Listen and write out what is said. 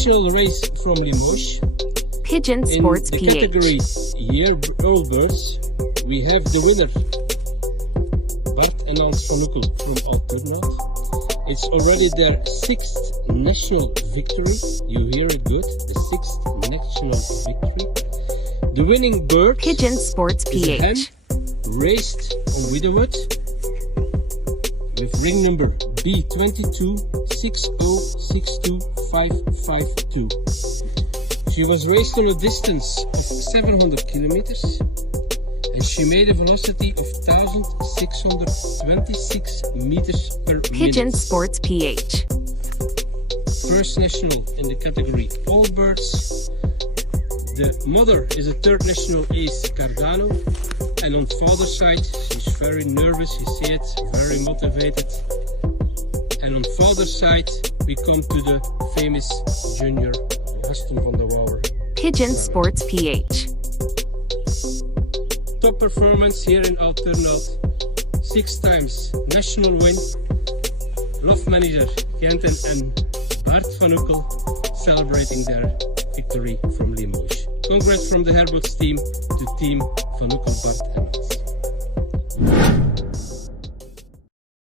national race from Limoges. Pigeon Sports In the PH. category year-old birds, we have the winner, Bart and Nance from Oeckel from Alternate. It's already their 6th national victory. You hear it good, the 6th national victory. The winning bird Pigeon Sports is a hen PH. raised on Widowwood with ring number B2260625552. She was raised on a distance of 700 kilometers and she made a velocity of 1,626 meters per Pigeon minute. Sports PH. First national in the category all birds. The mother is a 3rd national ace Cardano, and on father's side she's very nervous, you see it, very motivated. And on father's side we come to the famous junior Gaston van der Wouwer. Pigeon Sports PH. Top performance here in Alternate, 6 times national win. Loft manager Genten and Bart van Oeckel celebrating their victory from Limoges. Congrats from the Herbots team to team van Oeckel, Bart and Nance.